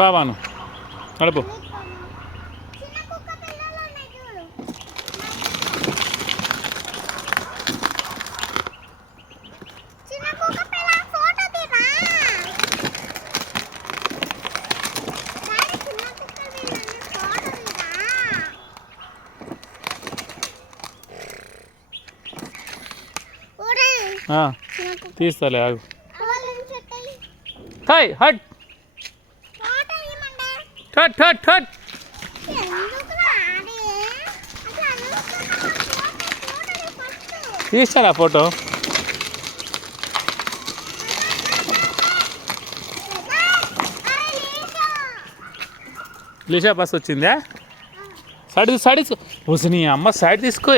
పావాను నడుపు. తీస్తాలే ఆగు. హాయ్ హట్ హట్ హట్ హట్. తీస్తారా ఫోటో? లిషా బస్ వచ్చిందా? సైడ్ సైడ్ వస్తుంది అమ్మ, సైడ్ తీసుకో.